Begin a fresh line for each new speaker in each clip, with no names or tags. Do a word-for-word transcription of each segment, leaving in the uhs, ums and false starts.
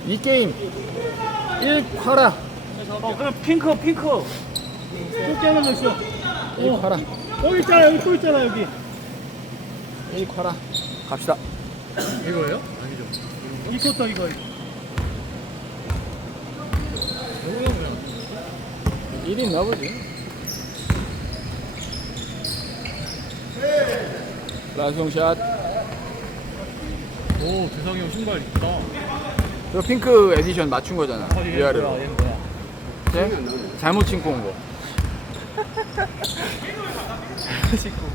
이 게임 일 쿼라.
어 그럼 핑크 핑크. 또 깨는 거 있어.
일 쿼라.
여기 있잖아 여기 또 있잖아 여기.
일 쿼라. 갑시다.
이거예요? 아니죠. 이 쿼터 이거.
일 있나 보지. 라송샷.
오 대상이 형 신발 있다.
이거 핑크 에디션 맞춘 거잖아.
어, 얘
위아래로.
뭐야 얘는 뭐야?
쟤? 잘못 신고 온 거.
신고.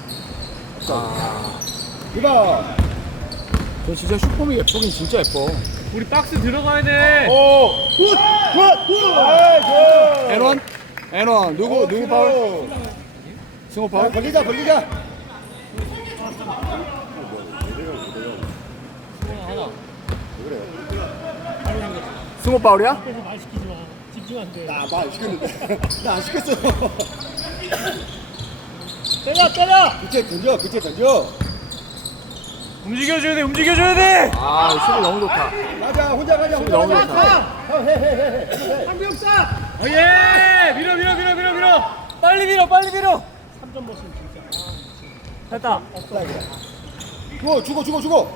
아. 이봐. 저 진짜 슈퍼미 예쁘긴 진짜 예뻐.
우리 박스 들어가야 돼.
오! 굿! 굿! 굿! 아이, 굿!
N1? N1 누구 누구 파울? 승호
아,
파울?
벌리자, 벌리자!
하나.
승호 파울이야?
그래서 말 시키지 마. 집중 안 돼.
나 말 안 시켰는데. 나 안 시켰어.
때려 때려.
그치, 던져, 그치, 던져.
움직여줘야 돼 움직여줘야 돼.
아 수비 너무 좋다.
가자, 혼자 가자, 혼자
너무
가자.
좋다.
형, 해, 해, 해, 해.
한명 싸. 어, 예. 밀어 밀어 밀어 밀어 밀어. 빨리 밀어 빨리 밀어. 삼 점 버스는 진짜. 됐다.
없다, 이거. 주고, 주고, 주고, 주고.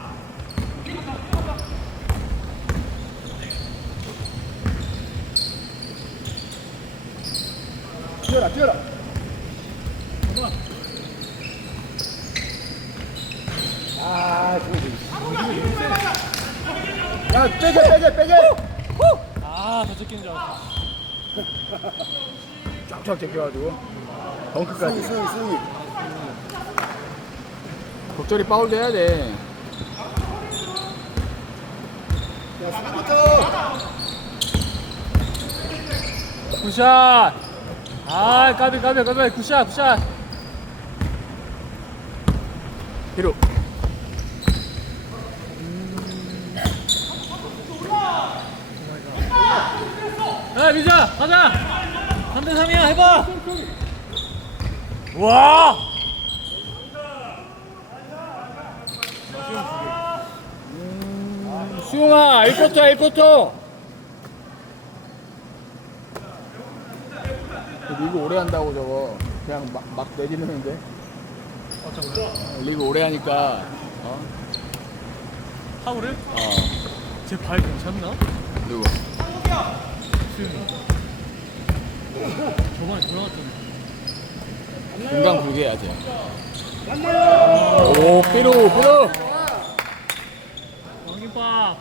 뛰어라, 뛰어라. 아, 좋아, 좋아. 야, 빼게, 빼게, 빼게.
아더 찍히는 줄 알았다.
쫙쫙 제껴가지고 덩크까지.
승희, 승희, 승희.
적절히 파울도 해야 돼.
야, 승희부터.
굿샷. 아 까비 까비 까비 굿샷 굿샷.
뒤로.
야 미자 가자. 삼 대 삼이야 해봐. 와.
수용아 일 쿼터 일 쿼터. 리그 오래 한다고 저거 그냥 막, 막 내리는데.
어 잠깐만.
어, 리그 오래 하니까 어?
파울을?
어
제 발 괜찮나?
누구?
수윤이. 저번에 돌아갔잖아.
중간 굴게 해야지. 오 삐루 삐루.
왕김밥.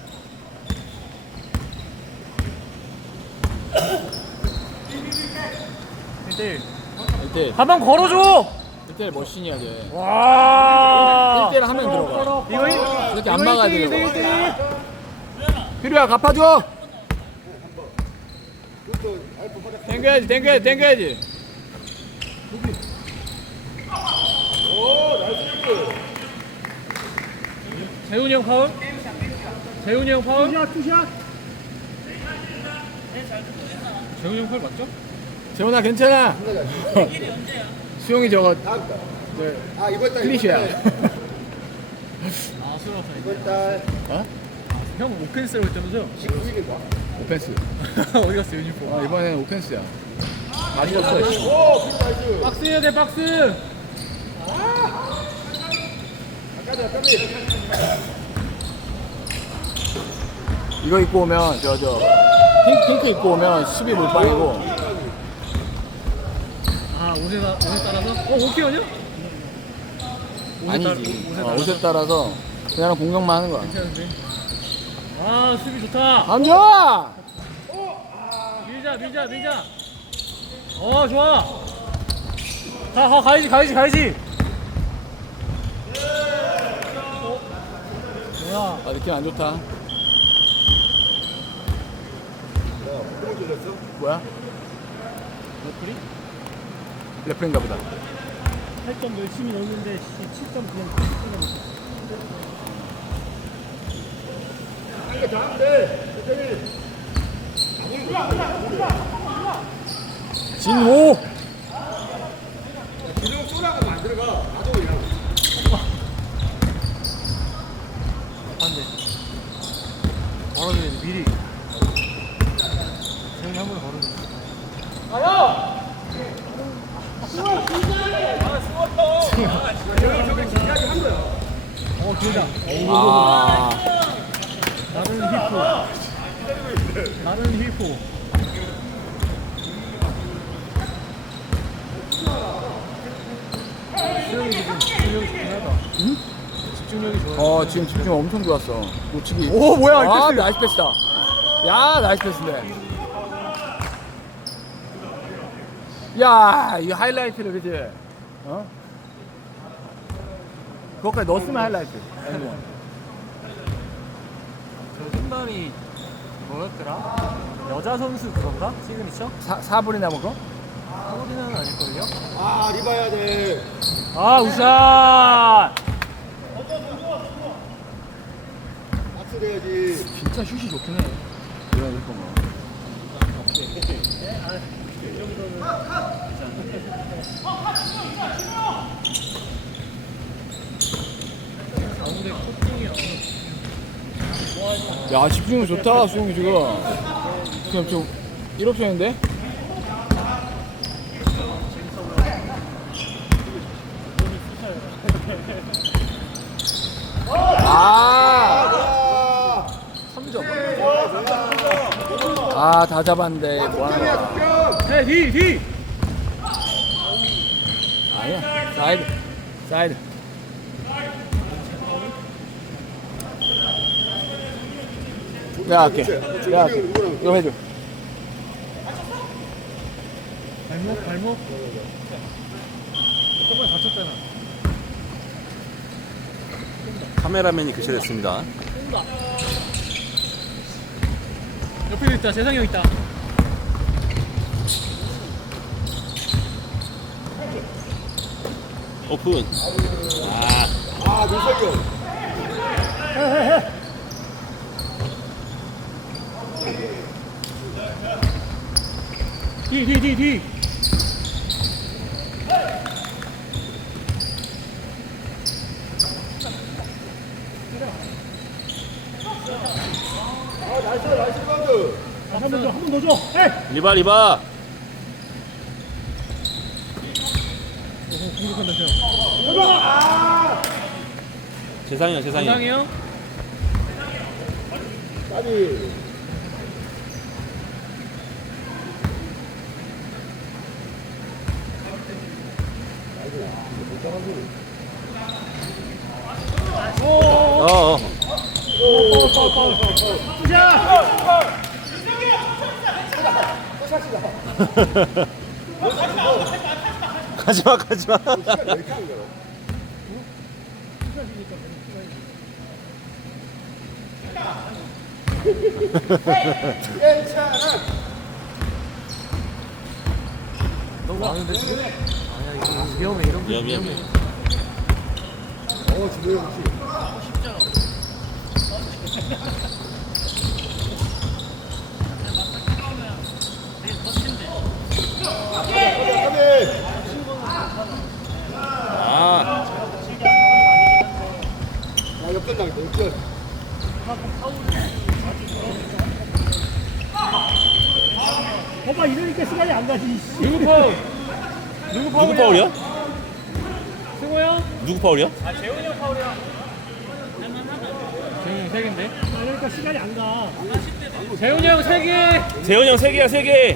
일 대 일.
일 대 일.
한번 걸어줘.
일 대 일 머신이야 쟤.
와.
일 대 일 하면 들어가.
이거 일.
이렇게 안 막아야
일 대 일,
돼요.
일 대 일.
삐루야 갚아줘. 땡겨야지 땡겨야지 땡겨야지.
재훈이 형 파울? 재훈이 형 파울? 투샷 투샷. 재훈이 형 파울 맞죠?
재훈아 괜찮아. 수용이 저거
다음 달.
저,
아, 이번 달.
클리시야.
아 수영
이번 달.
어?
형 오펜스라고 했잖아요.
십구 일인가?
오펜스.
어디 갔어 유니폼?
아 이번에는 오펜스야. 아쉬웠어. 씨.
오, 빈 나이스.
박스 해야 돼 박스.
아까도 아까비.
이거 입고 오면 저 저 핑크, 핑크 입고 오면 수비 몰빵이고.
아 옷에 다 옷에 따라서? 어 오케이 아니야? 옷에 따라-
아니지.
옷에
어,
따라서?
옷에 따라서 그냥 공격만 하는 거야.
괜찮은데? 아 수비 좋다.
안 좋아.
밀자 밀자 밀자. 어 좋아. 가, 가 가야지 가야지 가야지. 어? 뭐야?
아 느낌 안 좋다. 뭐야?
레프리?
레프인가 보다.
팔 점 열심히 넣었는데 칠 점 그냥 칠
한개 더 하면 돼.
진호.
기둥 쏘라고 안 들어가. 나도 그냥.
반대. 걸어줘야지 미리. 재훈이 한 번에 걸어줘. 어 길다.
아,
나는 히포. 나는 히포. 수영이 지금 집중력이 좋긴 하다.
응?
집중력이 좋아.
어 지금 집중 엄청 좋았어. 놓치기.
오, 뭐야, 이
아,
패스.
나이스 패스다. 야, 나이스 패스인데. 야, 이 하이라이트를 그지? 어? 그것까지 넣었으면 하이라이트.
저 신발이 뭐였더라? 여자 선수 그건가? 시그니처?
사, 사 불이나 먹어?
사우디는 아닐걸요?
아 리바야 돼.
아 우산!
박수해야지.
진짜 슛이 좋긴 해. 이런 이런 거.
아무리 코팅이 안
야, 집중력 좋다, 수영이 지금. 지금 좀 일 옵션인데? 아, 삼 점. 아, 다 잡았는데 뭐 하는 거야?
네, 뒤, 뒤!
아니야. 사이드. 사이드. 내가 할게. 내가 할게. 이거 해줘.
발목, 발목? 조금 다쳤잖아.
카메라맨이 교체됐습니다.
옆에 있다, 재상이 형 있다.
오픈.
아 눈썹이.
뒤, 뒤, 뒤, 뒤!
아 나이스 나이스 리바운드.
한 번 더, 한 번 더 줘! 에이!
리바 리바.
공격한다, 형.
재상이요 재상이.
재상이 형?
까비.
오!
어. 어. 가지마 가지마.
괜찮아.
너무 많은데 지금? 아니야 이거 위험해 이런 게
위험, 위험.
위험해.
어 지금 역시.
아.
아 역전 당했다 역전.
봐봐 이러니까 시간이 안 가지. 누구 파울? 누구
누구
파울이야?
파울이야?
승호 형?
누구 파울이야?
아 재훈이 형 파울이야. 재훈이 형 세 개인데? 아 그러니까 시간이 안 가. 재훈이 형 세 개.
재현이 형 세 개야 세 개.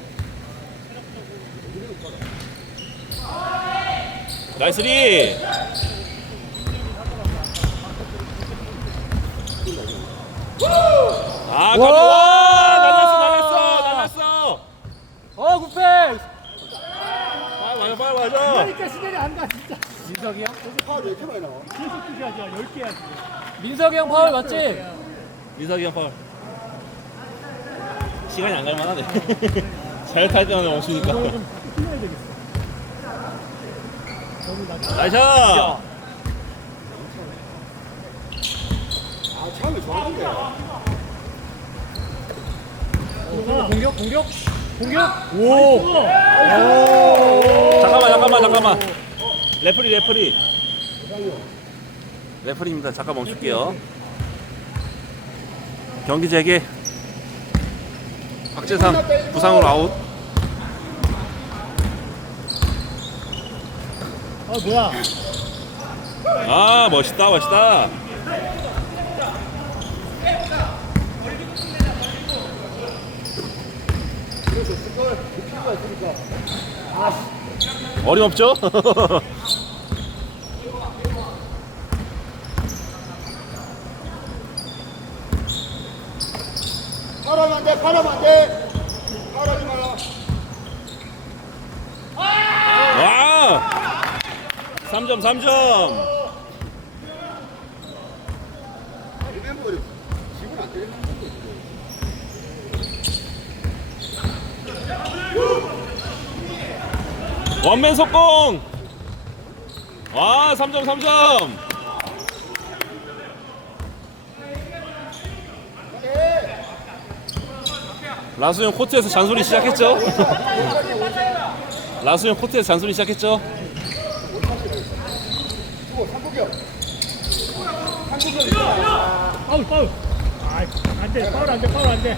나이스 리. 아, 깜짝 와, 날랐어, 날랐어, 날랐어.
어 굿패스.
빨리 맞아, 빨리 맞아.
그러니까 시간이 안 가 진짜. 민석이 형?
파울 왜 이렇게 많이 나와?
계속 투시하자. 열 개야 지금. 민석이 형 파울 맞지?
민석이 형 파울. 시간이 안 갈만하네. 잘탈 때만 멈추니까.
이거 좀 힘내야 되겠어. 너무 나.
나이스.
아 처음에 좋았는데.
공격 공격 공격. 오.
잠깐만, 잠깐만, 잠깐만. 레프리, 레프리. 레프리입니다. 잠깐 멈출게요. 경기 재개. 박재상 부상으로 아웃.
어 뭐야?
아 멋있다 멋있다.
그래서 그걸 목표가 있으니까.
어림없죠?
파라면 안 돼, 파라면 안 돼. 파라지 마.
와! 삼 점 삼 점.
멤버 지분 안 되겠나?
원맨 속공. 와, 삼 점 삼 점. 라수형 코트에서 잔소리 시작했죠? 라수형 코트에서 잔소리 시작했죠?
파울 파울. 아 안돼 파울 안돼 파울 안돼.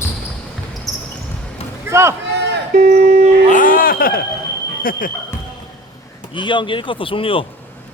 자.
아! 이 경기 일 쿼터 종료.